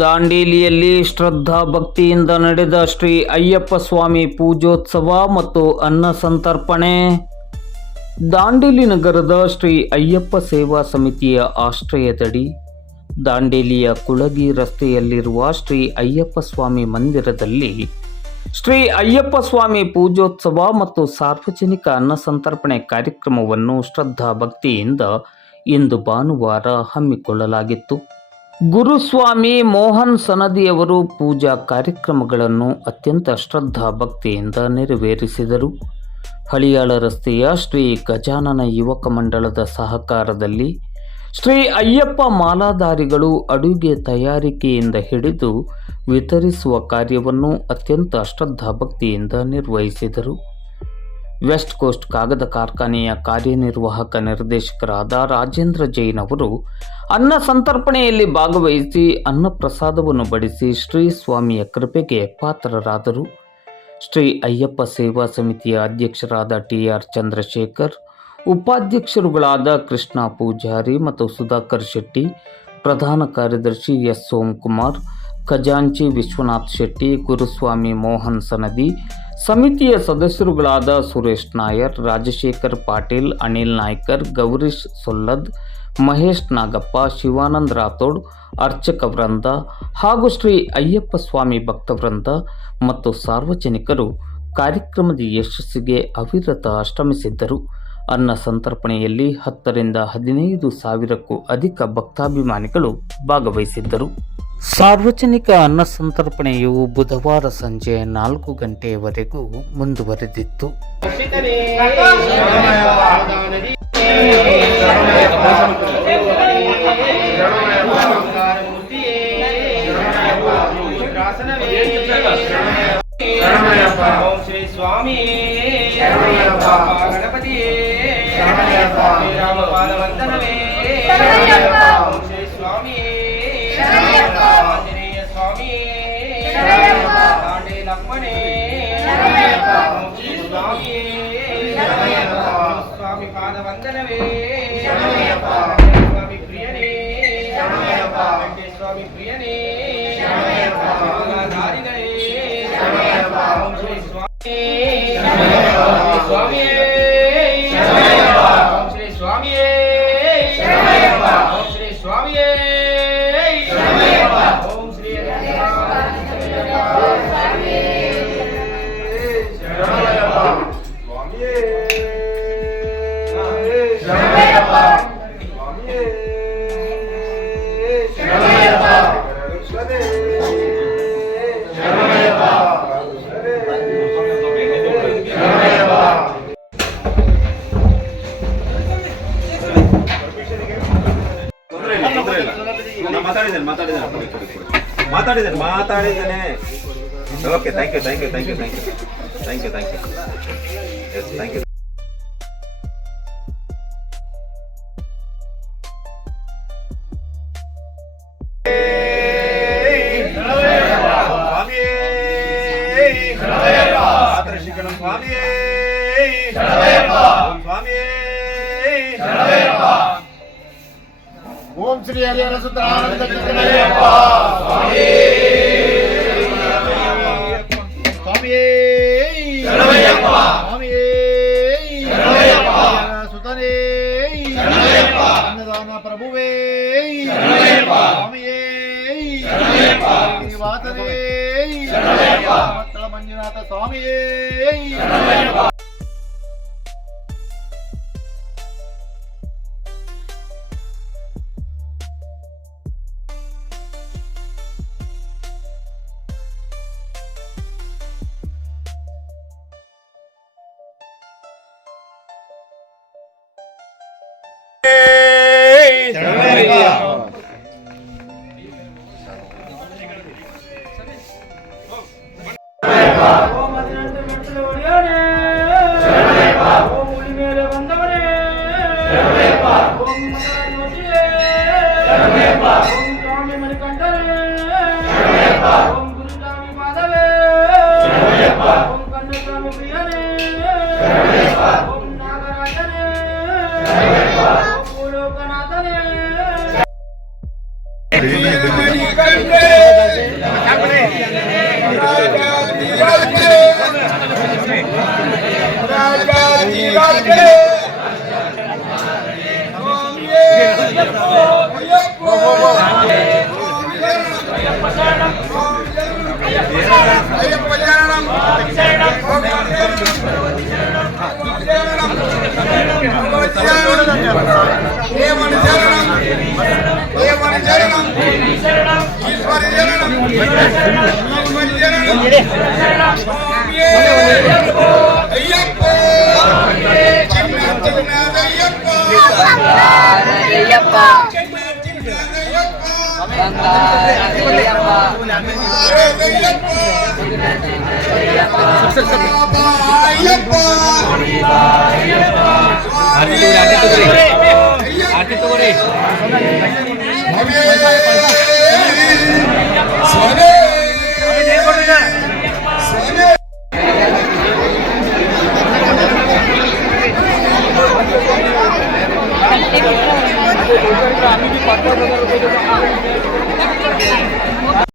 ದಾಂಡೇಲಿಯಲ್ಲಿ ಶ್ರದ್ಧಾ ಭಕ್ತಿಯಿಂದ ನಡೆದ ಶ್ರೀ ಅಯ್ಯಪ್ಪ ಸ್ವಾಮಿ ಪೂಜೋತ್ಸವ ಮತ್ತು ಅನ್ನ ಸಂತರ್ಪಣೆ. ದಾಂಡೇಲಿ ನಗರದ ಶ್ರೀ ಅಯ್ಯಪ್ಪ ಸೇವಾ ಸಮಿತಿಯ ಆಶ್ರಯದಡಿ ದಾಂಡೇಲಿಯ ಕುಳಗಿ ರಸ್ತೆಯಲ್ಲಿರುವ ಶ್ರೀ ಅಯ್ಯಪ್ಪ ಸ್ವಾಮಿ ಮಂದಿರದಲ್ಲಿ ಶ್ರೀ ಅಯ್ಯಪ್ಪ ಸ್ವಾಮಿ ಪೂಜೋತ್ಸವ ಮತ್ತು ಸಾರ್ವಜನಿಕ ಅನ್ನ ಸಂತರ್ಪಣೆ ಕಾರ್ಯಕ್ರಮವನ್ನು ಶ್ರದ್ಧಾ ಭಕ್ತಿಯಿಂದ ಇಂದು ಭಾನುವಾರ ಹಮ್ಮಿಕೊಳ್ಳಲಾಗಿತ್ತು. ಗುರುಸ್ವಾಮಿ ಮೋಹನ್ ಸನದಿಯವರು ಪೂಜಾ ಕಾರ್ಯಕ್ರಮಗಳನ್ನು ಅತ್ಯಂತ ಶ್ರದ್ಧಾ ಭಕ್ತಿಯಿಂದ ನೆರವೇರಿಸಿದರು. ಹಳಿಯಾಳ ರಸ್ತೆಯ ಶ್ರೀ ಗಜಾನನ ಯುವಕ ಮಂಡಳದ ಸಹಕಾರದಲ್ಲಿ ಶ್ರೀ ಅಯ್ಯಪ್ಪ ಮಾಲಾಧಾರಿಗಳು ಅಡುಗೆ ತಯಾರಿಕೆಯಿಂದ ಹಿಡಿದು ವಿತರಿಸುವ ಕಾರ್ಯವನ್ನು ಅತ್ಯಂತ ಶ್ರದ್ಧಾ ಭಕ್ತಿಯಿಂದ ನಿರ್ವಹಿಸಿದರು. ವೆಸ್ಟ್ ಕೋಸ್ಟ್ ಕಾಗದ ಕಾರ್ಖಾನೆಯ ಕಾರ್ಯನಿರ್ವಾಹಕ ನಿರ್ದೇಶಕರಾದ ರಾಜೇಂದ್ರ ಜೈನ್ ಅವರು ಅನ್ನ ಸಂತರ್ಪಣೆಯಲ್ಲಿ ಭಾಗವಹಿಸಿ ಅನ್ನ ಪ್ರಸಾದವನ್ನು ಬಡಿಸಿ ಶ್ರೀ ಸ್ವಾಮಿಯ ಕೃಪೆಗೆ ಪಾತ್ರರಾದರು. ಶ್ರೀ ಅಯ್ಯಪ್ಪ ಸೇವಾ ಸಮಿತಿಯ ಅಧ್ಯಕ್ಷರಾದ ಟಿ.ಆರ್. ಚಂದ್ರಶೇಖರ್, ಉಪಾಧ್ಯಕ್ಷರುಗಳಾದ ಕೃಷ್ಣ ಪೂಜಾರಿ ಮತ್ತು ಸುಧಾಕರ್ ಶೆಟ್ಟಿ, ಪ್ರಧಾನ ಕಾರ್ಯದರ್ಶಿ ಎಸ್. ಸೋಮಕುಮಾರ್, ಖಜಾಂಚಿ ವಿಶ್ವನಾಥ್ ಶೆಟ್ಟಿ, ಗುರುಸ್ವಾಮಿ ಮೋಹನ್ ಸನದಿ, ಸಮಿತಿಯ ಸದಸ್ಯರುಗಳಾದ ಸುರೇಶ್ ನಾಯರ್, ರಾಜಶೇಖರ್ ಪಾಟೀಲ್, ಅನಿಲ್ ನಾಯ್ಕರ್, ಗೌರೀಶ್ ಸೊಲ್ಲದ್, ಮಹೇಶ್ ನಾಗಪ್ಪ, ಶಿವಾನಂದ್ ರಾಥೋಡ್, ಅರ್ಚಕ ವೃಂದ ಹಾಗೂ ಶ್ರೀ ಅಯ್ಯಪ್ಪ ಸ್ವಾಮಿ ಭಕ್ತವೃಂದ ಮತ್ತು ಸಾರ್ವಜನಿಕರು ಕಾರ್ಯಕ್ರಮದ ಯಶಸ್ಸಿಗೆ ಅವಿರತ ಶ್ರಮಿಸಿದ್ದರು. ಅನ್ನ ಸಂತರ್ಪಣೆಯಲ್ಲಿ 10 ರಿಂದ 15 ಸಾವಿರಕ್ಕೂ ಅಧಿಕ ಭಕ್ತಾಭಿಮಾನಿಗಳು ಭಾಗವಹಿಸಿದ್ದರು. ಸಾರ್ವಜನಿಕ ಅನ್ನ ಸಂತರ್ಪಣೆಯು ಬುಧವಾರ ಸಂಜೆ 4 ಗಂಟೆಯವರೆಗೂ ಮುಂದುವರೆದಿತ್ತು. ಓಂ ಶ್ರೀ ಸ್ವಾಮಿ ಗಣಪತಿ ರಾಮಪಾದ ವಂದನವೇ. ಓಂ ಶ್ರೀ ಸ್ವಾಮಿ ಆಂಜನೇಯ ಸ್ವಾಮಿ ದಾಂಡೇ ಲಕ್ಷ್ಮಣೇ. ಓಂ ಶ್ರೀ ಸ್ವಾಮಿ ಸ್ವಾಮಿ ಪಾದ ವಂದನವೇ. ಸ್ವಾಮಿ ಪ್ರಿಯನೇ, ಸ್ವಾಮಿ ಪ್ರಿಯನೇ, ದಾರಿಗಳೇ. ಓಂ ಶ್ರೀ ಸ್ವಾಮಿ ಸ್ವಾಮಿಯೇ. ಓಂ ಶ್ರೀ ಸ್ವಾಮಿಯೇ. ಓಂ ಶ್ರೀ ಸ್ವಾಮಿಯೇ. ಓಂ ಶ್ರೀ ಮಾತಾಡಿದ್ದೇನೆ. Okay, thank you. Yes, thank you. Om Shri Harihara Sundarananda ಕೃಷ್ಣಯ್ಯಪ್ಪ ಸ್ವಾಮಿ ಸ್ವಾಮಿಯೇ ಶರಣಯ್ಯಪ್ಪ ಸ್ವಾಮಿಯೇ ಶರಣಯ್ಯಪ್ಪ ಸುತನೇ ಶರಣಯ್ಯಪ್ಪ ಅನ್ನದಾನ ಪ್ರಭುವೇ ಶರಣಯ್ಯಪ್ಪ ಸ್ವಾಮಿಯೇ ಶರಣಯ್ಯಪ್ಪ ಗಿರಿವಾಸನೇ ಶರಣಯ್ಯಪ್ಪ ಮಕ್ಕಳ ಮಂಜುನಾಥ ಸ್ವಾಮಿಯೇ ಶರಣಯ್ಯಪ್ಪ. ಮಣಿಕಂಠನೇ ಆರತಿ ತಗೋರಿ